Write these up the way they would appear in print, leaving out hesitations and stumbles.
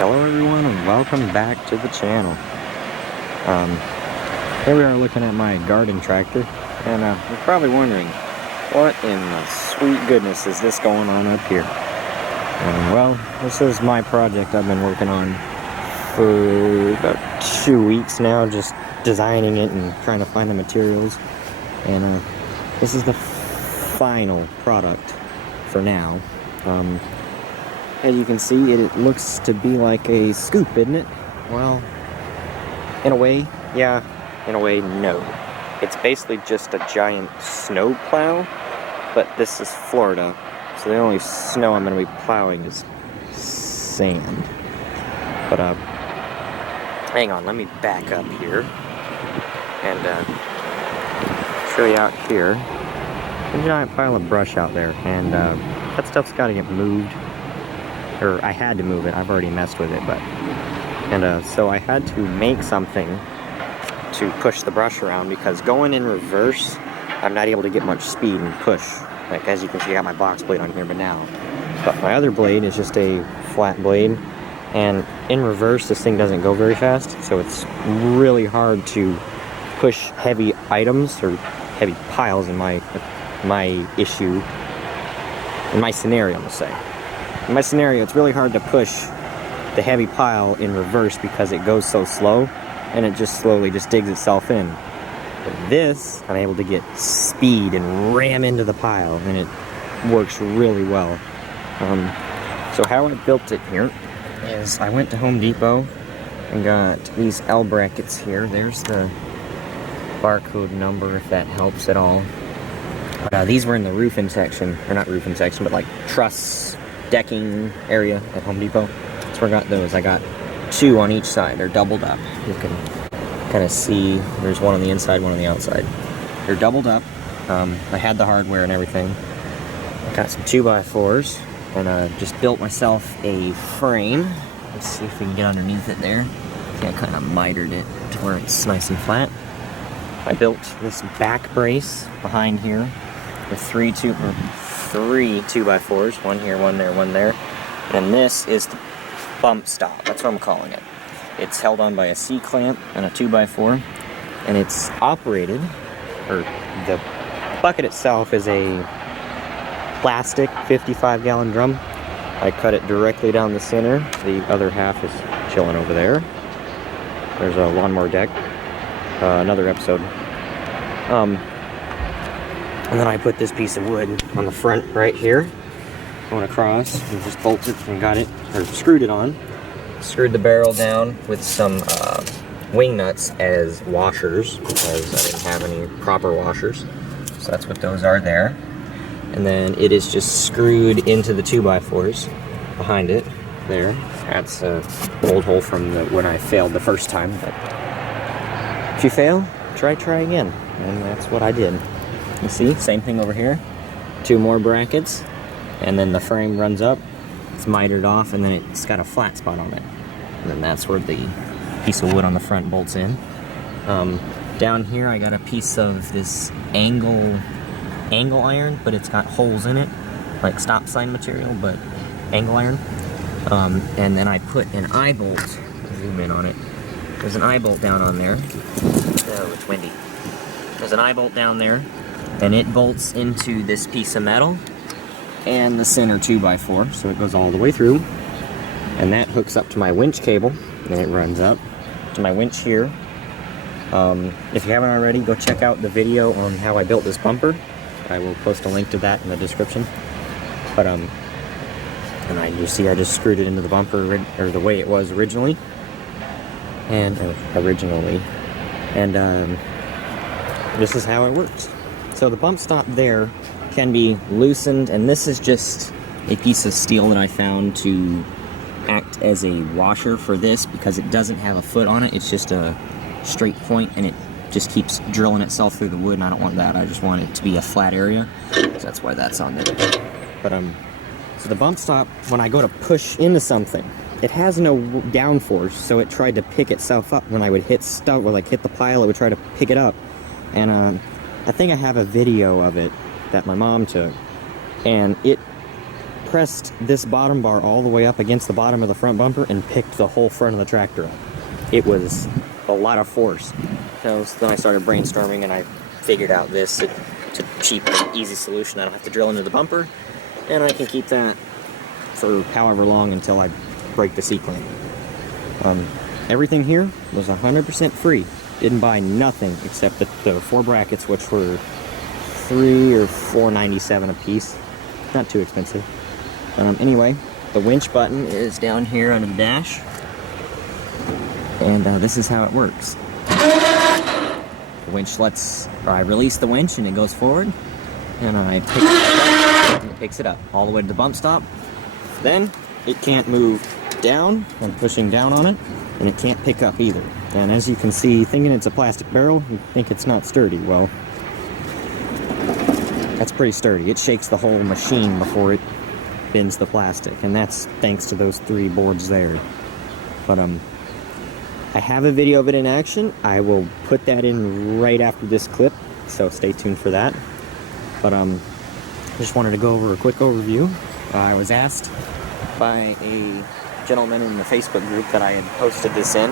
Hello everyone and welcome back to the channel. Here we are looking at my garden tractor, and you're probably wondering, what in the sweet goodness is this going on up here? Well, this is my project I've been working on for about 2 weeks now, just designing it and trying to find the materials. And this is the final product for now. As you can see, it looks to be like a scoop, isn't it? Well, in a way, yeah. In a way, no. It's basically just a giant snow plow, but this is Florida, so the only snow I'm going to be plowing is sand. But, hang on, let me back up here and show you out here. A giant pile of brush out there, and that stuff's got to get moved. Or I had to move it. I've already messed with it, so I had to make something to push the brush around, because going in reverse, I'm not able to get much speed and push. Like, as you can see, I got my box blade on here, but my other blade is just a flat blade, and in reverse, this thing doesn't go very fast, so it's really hard to push heavy items or heavy piles in my scenario, I'm gonna say. In my scenario, it's really hard to push the heavy pile in reverse because it goes so slow, and it just slowly digs itself in. But this, I'm able to get speed and ram into the pile, and it works really well. So how I built it here is I went to Home Depot and got these L brackets here. There's the barcode number, if that helps at all. But these were in the roofing section, or not roofing section, but like truss decking area at Home Depot. That's where I got those. I got 2 on each side. They're doubled up. You can kind of see there's one on the inside, one on the outside. They're doubled up. I had the hardware and everything. I got some 2x4s and just built myself a frame. Let's see if we can get underneath it there. See, I kind of mitered it to where it's nice and flat. I built this back brace behind here with 3 2x4s, one here, one there, one there. And this is the bump stop, that's what I'm calling it. It's held on by a C-clamp and a 2x4, and it's operated, or the bucket itself is a plastic 55-gallon drum. I cut it directly down the center. The other half is chilling over there. There's a lawnmower deck, another episode. And then I put this piece of wood on the front right here, going across, and just bolted and got it, or screwed it on. Screwed the barrel down with some wing nuts as washers, because I didn't have any proper washers. So that's what those are there. And then it is just screwed into the 2x4s behind it, there. That's an old hole from when I failed the first time. But if you fail, try again. And that's what I did. You see, same thing over here. 2 more brackets, and then the frame runs up, it's mitered off, and then it's got a flat spot on it. And then that's where the piece of wood on the front bolts in. Down here I got a piece of this angle iron, but it's got holes in it, like stop sign material, but angle iron. And then I put an eye bolt, zoom in on it. There's an eye bolt down on there. Oh, it's windy. There's an eye bolt down there, and it bolts into this piece of metal and the center 2x4, so it goes all the way through, and that hooks up to my winch cable, and it runs up to my winch here. If you haven't already, go check out the video on how I built this bumper. I will post a link to that in the description. But you see I just screwed it into the bumper, or the way it was originally, and this is how it works. So the bump stop there can be loosened, and this is just a piece of steel that I found to act as a washer for this, because it doesn't have a foot on it. It's just a straight point, and it just keeps drilling itself through the wood, and I don't want that. I just want it to be a flat area, so that's why that's on there. But so the bump stop, when I go to push into something, it has no downforce, so it tried to pick itself up. When I would hit stuff, or like hit the pile, it would try to pick it up. And I think I have a video of it that my mom took, and it pressed this bottom bar all the way up against the bottom of the front bumper and picked the whole front of the tractor up. It was a lot of force. So then I started brainstorming and I figured out this. It's a cheap and easy solution. I don't have to drill into the bumper, and I can keep that for however long until I break the C-clamp. Everything here was 100% free. Didn't buy nothing except the 4 brackets, which were $3 or $4.97 a piece. Not too expensive. Anyway, the winch button is down here under the dash, and this is how it works. The winch I release the winch and it goes forward, and I pick it up and it picks it up all the way to the bump stop. Then it can't move down. I'm pushing down on it, and it can't pick up either. And as you can see, thinking it's a plastic barrel, you think it's not sturdy. Well, that's pretty sturdy. It shakes the whole machine before it bends the plastic, and that's thanks to those 3 boards there. But I have a video of it in action. I will put that in right after this clip, so stay tuned for that. But I just wanted to go over a quick overview. I was asked by a gentleman in the Facebook group that I had posted this in.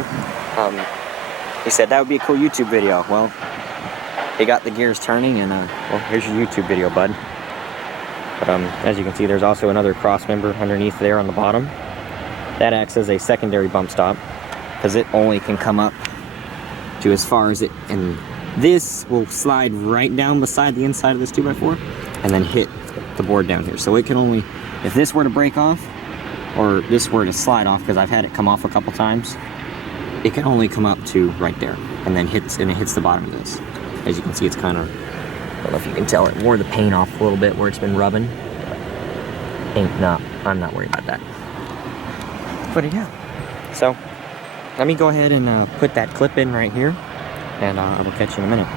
He said that would be a cool YouTube video. Well, he got the gears turning, and well, here's your YouTube video, bud. But as you can see, there's also another cross member underneath there on the bottom. That acts as a secondary bump stop, because it only can come up to as far as it, and this will slide right down beside the inside of this 2x4 and then hit the board down here. So it can only, if this were to break off, or this were to slide off, because I've had it come off a couple times, it can only come up to right there, and then it hits the bottom of this. As you can see, it's kind of, I don't know if you can tell, it wore the paint off a little bit where it's been rubbing. I'm not worried about that. But yeah, so let me go ahead and put that clip in right here, and I will catch you in a minute.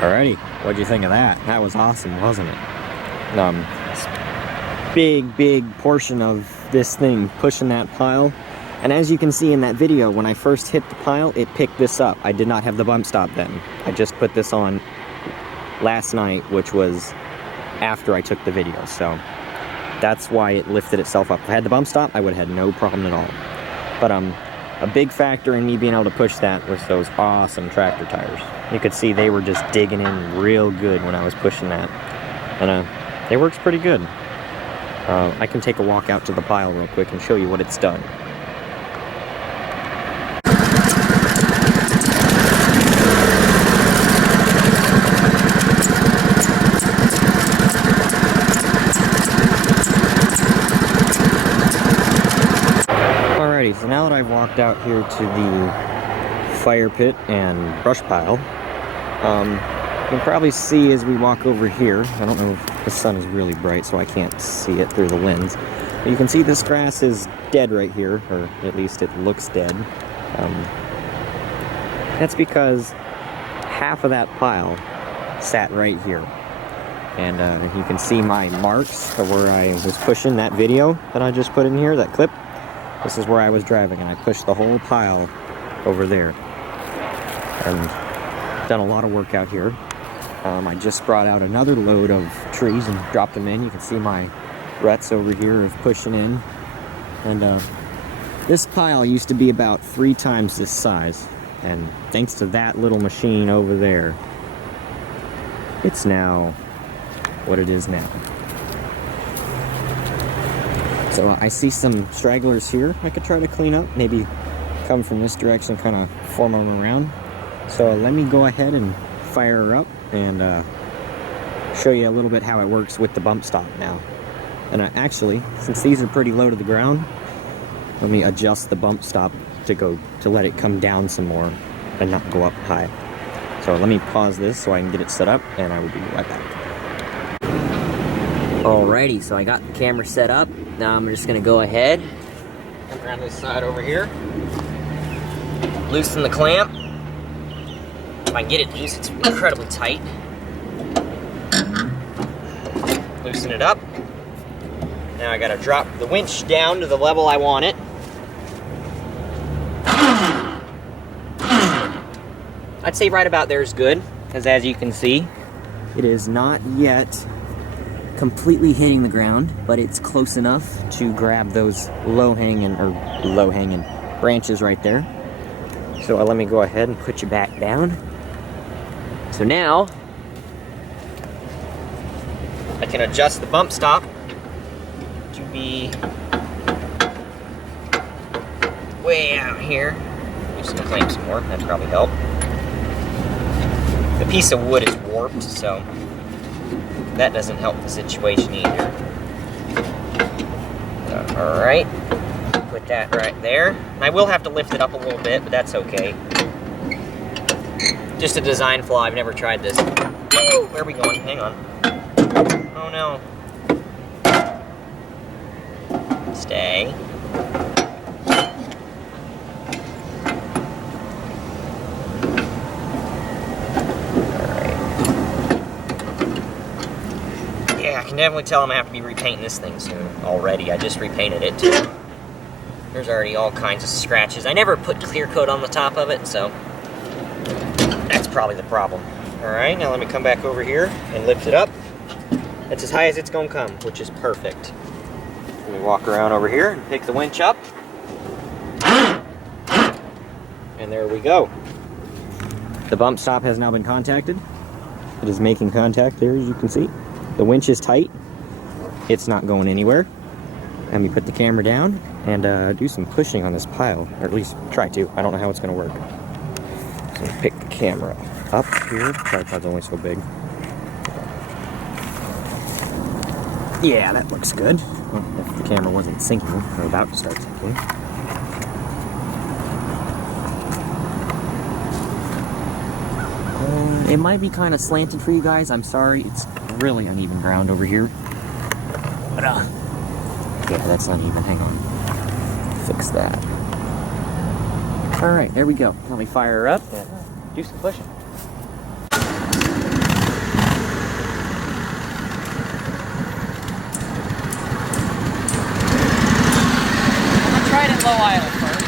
Alrighty, what'd you think of that? That was awesome, wasn't it? Big portion of this thing pushing that pile. And as you can see in that video, when I first hit the pile, it picked this up. I did not have the bump stop then. I just put this on last night, which was after I took the video. So that's why it lifted itself up. If I had the bump stop, I would have had no problem at all. But a big factor in me being able to push that was those awesome tractor tires. You could see they were just digging in real good when I was pushing that. And it works pretty good. I can take a walk out to the pile real quick and show you what it's done. Alrighty, so now that I've walked out here to the fire pit and brush pile, you can probably see as we walk over here, I don't know if the sun is really bright so I can't see it through the lens, but you can see this grass is dead right here, or at least it looks dead. That's because half of that pile sat right here. And you can see my marks of where I was pushing that video that I just put in here, that clip. This is where I was driving, and I pushed the whole pile over there. And done a lot of work out here. I just brought out another load of trees and dropped them in. You can see my ruts over here of pushing in. And this pile used to be about 3 times this size. And thanks to that little machine over there, it's now what it is now. So I see some stragglers here I could try to clean up. Maybe come from this direction, kind of form them around. So let me go ahead and fire her up and show you a little bit how it works with the bump stop now. And actually, since these are pretty low to the ground, let me adjust the bump stop to let it come down some more and not go up high. So let me pause this so I can get it set up, and I will be right back. Alrighty, so I got the camera set up. Now I'm just gonna go ahead, come around this side over here, loosen the clamp. If I can get it loose, it's incredibly tight. Loosen it up. Now I gotta drop the winch down to the level I want it. I'd say right about there is good, because as you can see, it is not yet completely hitting the ground, but it's close enough to grab those low-hanging branches right there. So let me go ahead and put you back down. So now I can adjust the bump stop to be way out here. Just gonna clamp some more, that'd probably help. The piece of wood is warped, so that doesn't help the situation either. Alright, put that right there. I will have to lift it up a little bit, but that's okay. Just a design flaw, I've never tried this. Woo! Where are we going? Hang on. Oh no. Stay. I can definitely tell I'm gonna have to be repainting this thing soon already. I just repainted it too. There's already all kinds of scratches. I never put clear coat on the top of it, so that's probably the problem. Alright, now let me come back over here and lift it up. That's as high as it's gonna come, which is perfect. Let me walk around over here and pick the winch up. And there we go. The bump stop has now been contacted. It is making contact there, as you can see. The winch is tight. It's not going anywhere. Let me put the camera down and do some pushing on this pile, or at least try to. I don't know how it's going to work. So I'm pick the camera up here. Tripod's only so big. Yeah, that looks good. Well, if the camera wasn't sinking, or about to start sinking. It might be kind of slanted for you guys. I'm sorry. It's really uneven ground over here. But yeah, that's uneven. Hang on. Fix that. All right, there we go. Let me fire her up and do some pushing. I'm gonna try it in low idle first.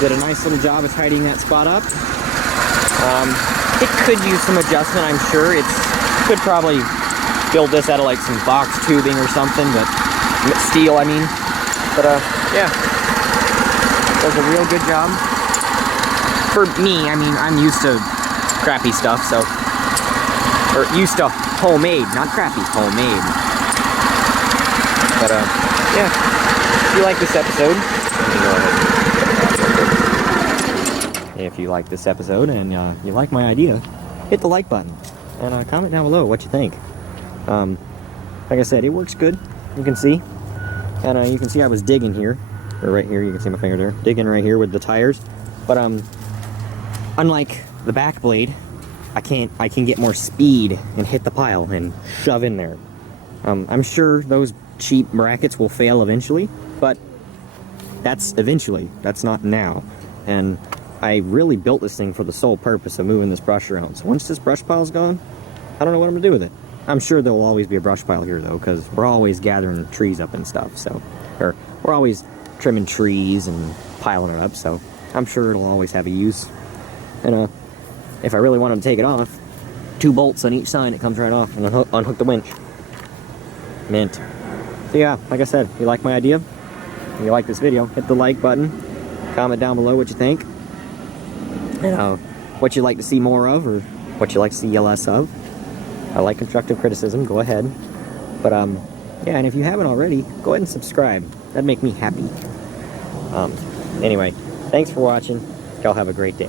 Did a nice little job of tidying that spot up. It could use some adjustment, I'm sure. Could probably build this out of like some box tubing or something, but steel, I mean. But yeah, does a real good job. For me, I mean, I'm used to crappy stuff, so, or used to homemade, not crappy, homemade. But yeah, if you like this episode, if you like this episode and you like my idea, hit the like button and comment down below what you think. Like I said, it works good. You can see, and you can see I was digging here, or right here. You can see my finger there, digging right here with the tires. But unlike the back blade, I can get more speed and hit the pile and shove in there. I'm sure those cheap brackets will fail eventually, but that's eventually. That's not now. And I really built this thing for the sole purpose of moving this brush around. So once this brush pile's gone, I don't know what I'm gonna do with it. I'm sure there will always be a brush pile here though, because we're always gathering trees up and stuff. So, or we're always trimming trees and piling it up. So I'm sure it'll always have a use. And if I really wanted to take it off, 2 bolts on each side, it comes right off, and unhook the winch. Mint. So yeah, like I said, if you like my idea, if you like this video, hit the like button, comment down below what you think, and what you'd like to see more of, or what you'd like to see less of. I like constructive criticism, go ahead. But yeah, and if you haven't already, go ahead and subscribe. That'd make me happy. Anyway, thanks for watching. Y'all have a great day.